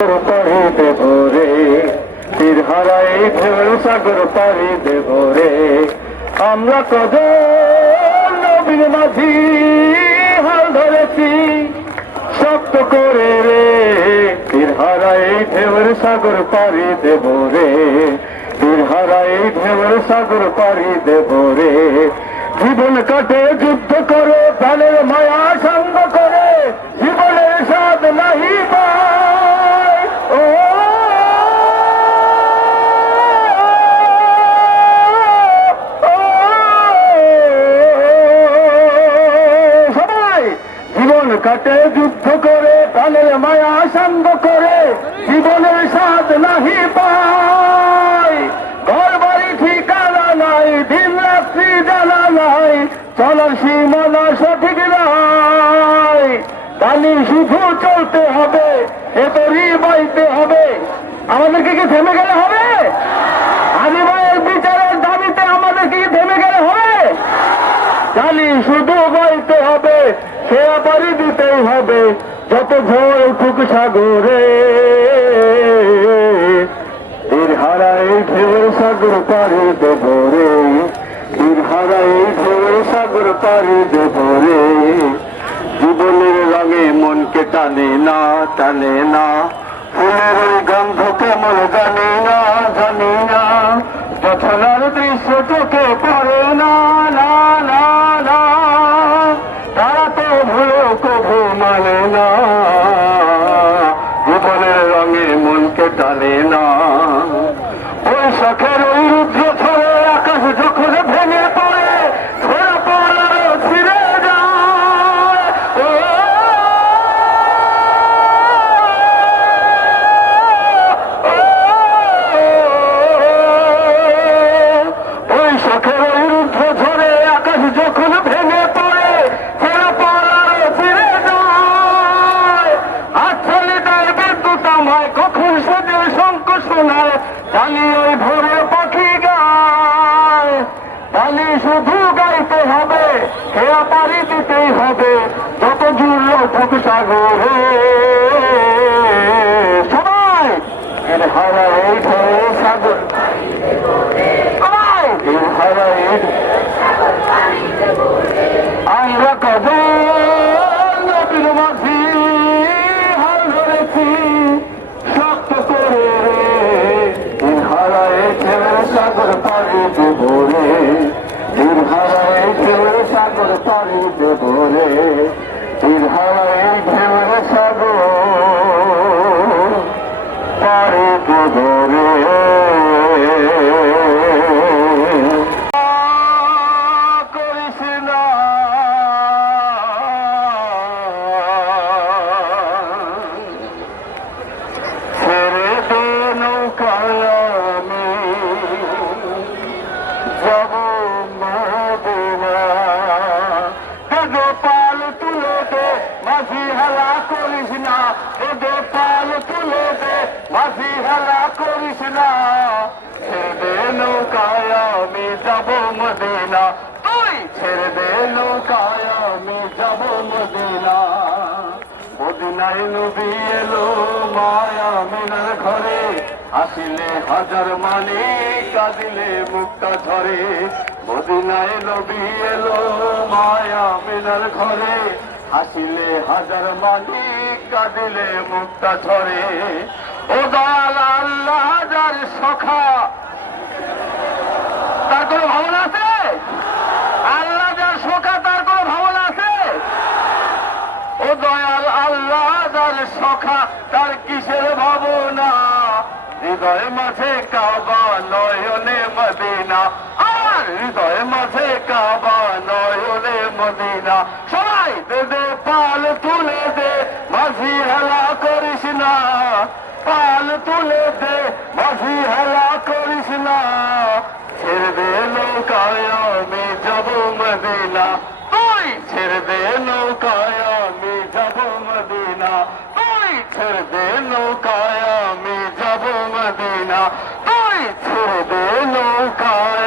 পাড়ি দেব রে, তীর হারাই ঢেউ সাগর পাড়ি দেব রে। আমরা কজন নবীর মাঝি হাল ধরেছি শক্ত করে রে, তীর হারাই ঢেউর সাগর পাড়ি দেব রে, তীর হারাই ঢেউর সাগর পাড়ি দেব রে। জীবন কাটে যুদ্ধ করে প্রাণের মায়া সঙ্গ করে, জীবনের স্বাদ নাহি পায় ও সবাই। জীবন কাটে যুদ্ধ করে প্রাণের মায়া সঙ্গ করে, জীবনের স্বাদ নাহি পায়। ঘর বাড়ি ঠিকানা নাই, দিন রাত্রি জানা নাই, চলার সীমানা সঠিক নাই। জানি শুধু চলতে হবে, এ তরি বাইতে হবে। আমাদেরকে কি থেমে গেলে হবে? আদি ভাইয়ের বিচারের দাবিতে আমাদেরকে কি থেমে গেলে হবে? জানি শুধু বাইতে হবে, সে পাড়ি দিতেই হবে যত ঝড় উঠুক সাগরে। তীর হারাই ঢেউর সাগর পাড়ি দেব রে, তীর হারাই ঢেউর সাগর পাড়ি দেব রে। জীবনের রঙে মনকে টানে না, টানে না, ফুলের ওই গন্ধ কেমন জানি না, জানি না। যথনার দৃশ্য চোখে পড়ে না, না না না, তারা তো ভুলো কভু মানে না। জীবনের রঙে মনকে টানে না, ওই শখের ওই রুদ্র ছড়ে আকাশ যখন ভেঙে পড়ে, ঝরা পড়ারও ছিঁড়ে যায়। ওই শখের ওই রুদ্র ঝরে আকাশ যখন ভেঙে পড়ে, ঝরা পড়ারও ছিঁড়ে যায়। হাতছানি দেয় বিদ্যুৎ আমায়, কখন সেদিন শঙ্খ শোনায়, জানি ওই ভোরে পাখি গায়। জানি শুধু গাইতে হবে, খেয়া পাড়ি দিতেই হবে যত জুড়ল ঠুক সাগরে। সবাই এর হারাই ঢেউ সাগর, সবাই এর হারাই। আমরা কজন নবীর মাঝি হাল ধরেছি শক্ত করে রে, তীর হারাই ঢেউর সাগর পাড়ি দেব রে, তীর হারাই ঢেউর সাগর পাড়ি দেব রে, তীর হারাই ঢেউর সাগর পাড়ি দেব রে। করিস না ছেড়ে দে নৌকায় আমি যাব মদিনা। দে পাল তুলে দে মাঝি হেলা করিস না, দে পাল তুলে দে মাঝি হেলা করিস না। ছেড়ে দে নৌকায় আমি যাব মদিনা, তুই ছেড়ে দে নৌকায় আমি যাব মদিনা। মদিনায় নবী এলো মায়া মিনার ঘরে, আসিলে হাজার মানি কাঁদিলে মুক্তা ঝরে। মদিনায় নবী এলো মায়া মিনার ঘরে, আসিলে হাজার মানি কাঁদিলে মুক্তা ঝরে। ও দয়াল আল্লাহ যার সখা, তার কোনো ভাবনা আছে? আল্লাহ যার সখা তার কোনো ভাবনা আছে? ও দয়াল আল্লাহ যার সখা তার কিসের ভাবনা? হৃদয় মাঝে কাবা নয়নে মদিনা, আর হৃদয় মাঝে কাবা নয়নে মদিনা। সবাই দে দে পাল তুলে দে মাঝি হেলা করিস না, পাল তুলে দে মাঝি হেলা করিস না। ছেড়ে দে নৌকায় আমি যাব মদিনা, তুই ছেড়ে দে নৌকায় আমি যাব মদিনা, তুই ছেড়ে দে নৌকায় আমি যাব মদিনা, তুই ছেড়ে দে নৌকায়।